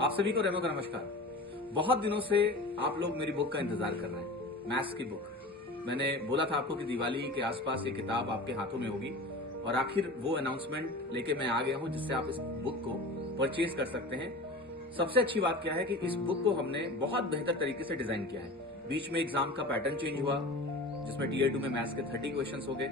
आप सभी को रेमो का नमस्कार। बहुत दिनों से आप लोग मेरी बुक का इंतजार कर रहे हैं, मैथ्स की बुक। मैंने बोला था आपको कि दिवाली के आसपास ये किताब आपके हाथों में होगी और आखिर वो अनाउंसमेंट लेके मैं आ गया हूं जिससे आप इस बुक को परचेज कर सकते हैं। सबसे अच्छी बात क्या है कि इस बुक को हमने बहुत बेहतर तरीके से डिजाइन किया है। बीच में एग्जाम का पैटर्न चेंज हुआ जिसमें टीयर 2 में मैथ्स के 30 क्वेश्चंस हो गए।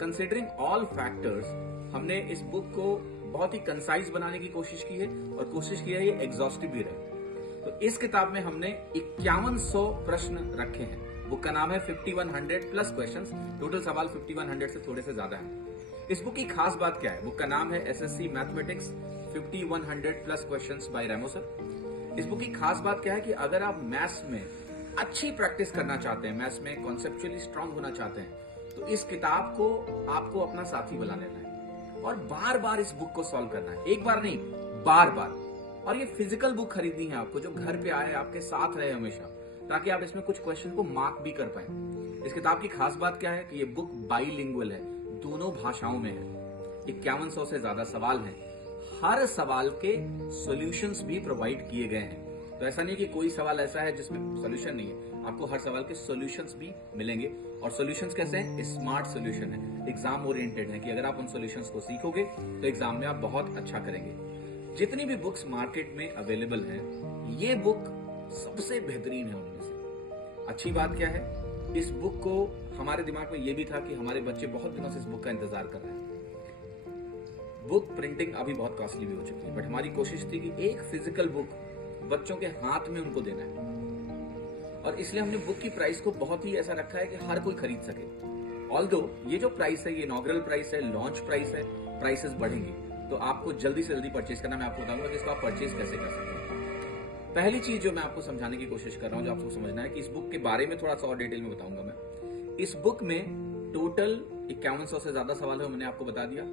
कंसिडरिंग ऑल फैक्टर्स हमने इस बुक को बहुत ही कंसाइज बनाने की कोशिश की है और कोशिश की है ये एग्जॉस्टिव भी रहे। तो इस किताब में हमने 5100 प्रश्न रखे हैं। बुक का नाम है 5100 प्लस क्वेश्चंस। टोटल सवाल 5100 से थोड़े से ज्यादा हैं। इस बुक की खास बात क्या है? बुक का नाम है SSC mathematics 5100 plus questions bye रेमो सर। इस बुक की खास बात क्या है कि अगर आप मैथ्स में अच्छी प्रैक्टिस करना चाहते हैं, मैथ्स में कॉन्सेप्चुअली स्ट्रांग होना चाहते हैं, तो इस किताब को आपको अपना साथी बना लेना है और बार बार इस बुक को सॉल्व करना है। एक बार नहीं, बार बार। और ये फिजिकल बुक खरीदनी है आपको, जो घर पे आए, आपके साथ रहे हमेशा, ताकि आप इसमें कुछ क्वेश्चन को मार्क भी कर पाए। इस किताब की खास बात क्या है कि ये बुक बाइलिंगुअल है, दोनों भाषाओं में है। 5100 से ज्यादा सवाल हैं। हर सवाल के सॉल्यूशंस भी प्रोवाइड किए गए हैं। तो ऐसा नहीं कि कोई सवाल ऐसा है जिसमें सॉल्यूशन नहीं है, आपको हर सवाल के सॉल्यूशंस भी मिलेंगे। और सॉल्यूशंस कैसे हैं? स्मार्ट सॉल्यूशन है, एग्जाम ओरिएंटेड है कि अगर आप उन सॉल्यूशंस को सीखोगे तो एग्जाम में आप बहुत अच्छा करेंगे। जितनी भी बुक्स मार्केट में अवेलेबल है, ये बुक सबसे बेहतरीन है उनमें से। अच्छी बात क्या है, इस बुक को हमारे दिमाग में ये भी था कि हमारे बच्चे बहुत दिनों से इस बुक का इंतजार कर रहे हैं। बुक प्रिंटिंग अभी बहुत कॉस्टली भी हो चुकी है, बट हमारी कोशिश थी कि एक फिजिकल बुक बच्चों के हाथ में उनको देना है। और इसलिए हमने बुक की प्राइस को बहुत ही ऐसा रखा है कि हर कोई खरीद सके। ऑल्दो ये जो प्राइस है, ये इनॉग्रल प्राइस है, लॉन्च प्राइस है, प्राइसेस बढ़ेंगी, तो आपको जल्दी से जल्दी परचेज करना। मैं आपको बताऊंगा कि इसको आप परचेज कैसे कर सकते हैं। पहली चीज जो मैं आपको समझाने की कोशिश कर रहा हूं, जो आपको समझना है कि इस बुक के बारे में थोड़ा सा और डिटेल में बताऊंगा मैं। इस बुक में टोटल 5100 से ज्यादा सवाल है, मैंने आपको बता दिया।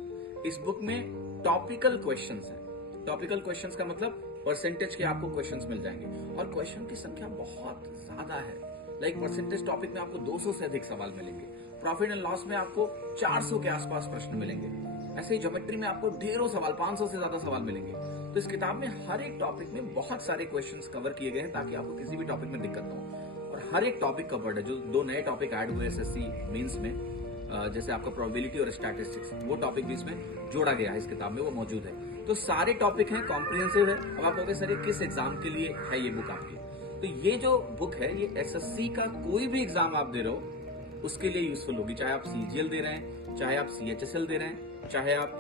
इस बुक में टॉपिकल क्वेश्चंस हैं। टॉपिकल क्वेश्चंस का मतलब परसेंटेज के आपको क्वेश्चंस मिल जाएंगे और क्वेश्चन की संख्या बहुत ज्यादा है। लाइक परसेंटेज टॉपिक में आपको 200 से अधिक सवाल मिलेंगे। प्रॉफिट एंड लॉस में आपको 400 के आसपास प्रश्न मिलेंगे। ऐसे ही ज्योमेट्री में आपको ढेरों सवाल, 500 से ज्यादा सवाल मिलेंगे। तो इस किताब में हर एक टॉपिक में बहुत सारे क्वेश्चंस कवर किए गए हैं ताकि आपको किसी भी टॉपिक में दिक्कत ना हो। और हर एक टॉपिक कवर्ड है। जो 2 नए टॉपिक ऐड हुए एसएससी मेंस में, जैसे आपका प्रोबेबिलिटी और स्टैटिस्टिक्स, वो टॉपिक भी इसमें जोड़ा गया है। इस किताब में वो मौजूद है। तो सारे टॉपिक हैं, कॉम्प्रिहेंसिव है। अब आप कहोगे सर ये किस एग्जाम के लिए है ये बुक आपकी? तो ये जो बुक है ये एसएससी का कोई भी एग्जाम आप दे रहे हो उसके लिए यूजफुल होगी। चाहे आप सीजीएल दे रहे हैं, चाहे आप सीएचएसएल दे रहे हैं, चाहे आप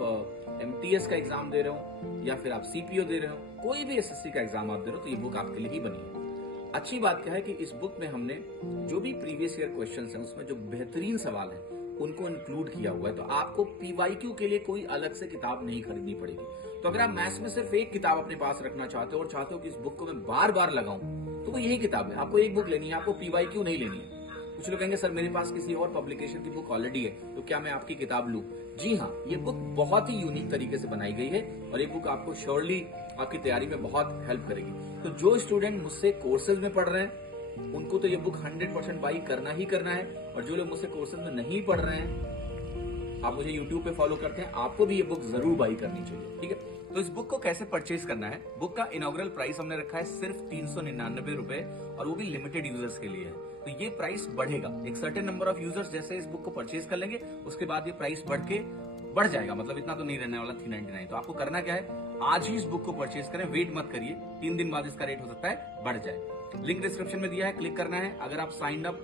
एमटीएस का एग्जाम दे रहे हो या फिर आप सीपीओ दे रहे हो, कोई भी एसएससी का एग्जाम आप दे रहे हो तो ये बुक आपके लिए ही बनी है। अच्छी बात क्या है कि इस बुक में हमने जो भी प्रीवियस ईयर क्वेश्चन है उसमें जो बेहतरीन सवाल है उनको इंक्लूड किया हुआ है। तो आपको पीवाईक्यू के लिए कोई अलग से किताब नहीं खरीदनी पड़ेगी। तो अगर आप मैथ्स में सिर्फ एक किताब अपने पास रखना चाहते हो और चाहते हो कि इस बुक को मैं बार बार लगाऊं, तो वो यही किताब है। आपको एक बुक लेनी है, आपको पीवाईक्यू नहीं लेनी है। कुछ लोग कहेंगे सर मेरे पास किसी और पब्लिकेशन की बुक ऑलरेडी है, तो क्या मैं आपकी किताब लूं? जी हाँ, ये बुक बहुत ही यूनिक तरीके से बनाई गई है और ये बुक आपको श्योरली आपकी तैयारी में बहुत हेल्प करेगी। तो जो स्टूडेंट मुझसे कोर्सेज में पढ़ रहे हैं उनको तो ये बुक 100% बाई करना ही करना है। और जो लोग मुझसे कोर्सेज में नहीं पढ़ रहे हैं, आप मुझे यूट्यूब पे फॉलो करते हैं, आपको भी ये बुक जरूर बाई करनी चाहिए। ठीक है, तो इस बुक को कैसे परचेज करना है? बुक का इनॉग्रल प्राइस हमने रखा है सिर्फ 399 रुपए और वो भी लिमिटेड यूजर्स के लिए है। तो ये प्राइस बढ़ेगा। एक सर्टेन नंबर ऑफ यूजर्स जैसे इस बुक को परचेज कर लेंगे उसके बाद ये प्राइस बढ़ जाएगा। मतलब इतना तो नहीं रहने वाला 399। तो आपको करना क्या है, आज ही इस बुक को परचेज करें, वेट मत करिए। 3 दिन बाद इसका रेट हो सकता है बढ़ जाए। लिंक डिस्क्रिप्शन में दिया है, क्लिक करना है। अगर आप साइन अप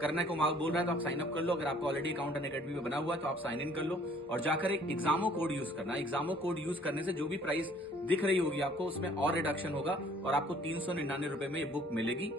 करने को बोल रहा है तो आप साइन अप कर लो। अगर आपको ऑलरेडी अकाउंट अनअकैडमी में बना हुआ है तो आप साइन इन कर लो और जाकर एक एग्जामो कोड यूज करना। एग्जामो कोड यूज करने से जो भी प्राइस दिख रही होगी आपको उसमें और रिडक्शन होगा और आपको 399 रुपए में ये बुक मिलेगी।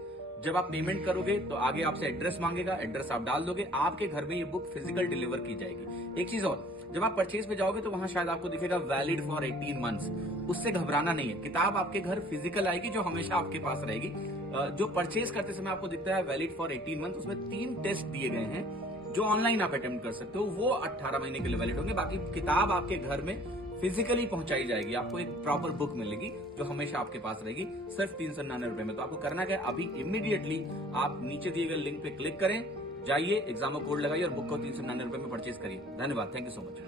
जब आप पेमेंट करोगे तो आगे आपसे एड्रेस मांगेगा, एड्रेस आप डाल दोगे, आपके घर में ये बुक फिजिकल डिलीवर की जाएगी। एक चीज और, जब आप परचेज पे जाओगे तो वहां शायद आपको दिखेगा वैलिड फॉर 18 मंथ्स। उससे घबराना नहीं है, किताब आपके घर फिजिकल आएगी जो हमेशा आपके पास रहेगी। जो परचेज करते समय आपको दिखता है वैलिड फॉर 18 मंथ, उसमें 3 टेस्ट दिए गए हैं जो ऑनलाइन आप अटेम्प्ट कर सकते हो, वो 18 महीने के लिए वैलिड होंगे। बाकी किताब आपके घर में फिजिकली पहुंचाई जाएगी, आपको एक प्रॉपर बुक मिलेगी जो हमेशा आपके पास रहेगी सिर्फ 399 रुपए में। तो आपको करना क्या है, अभी इमीडिएटली आप नीचे दिए गए लिंक पे क्लिक करें, जाइए, एग्जामो कोड लगाइए और बुक को 399 रुपए में परचेज करिए। धन्यवाद, थैंक यू सो मच।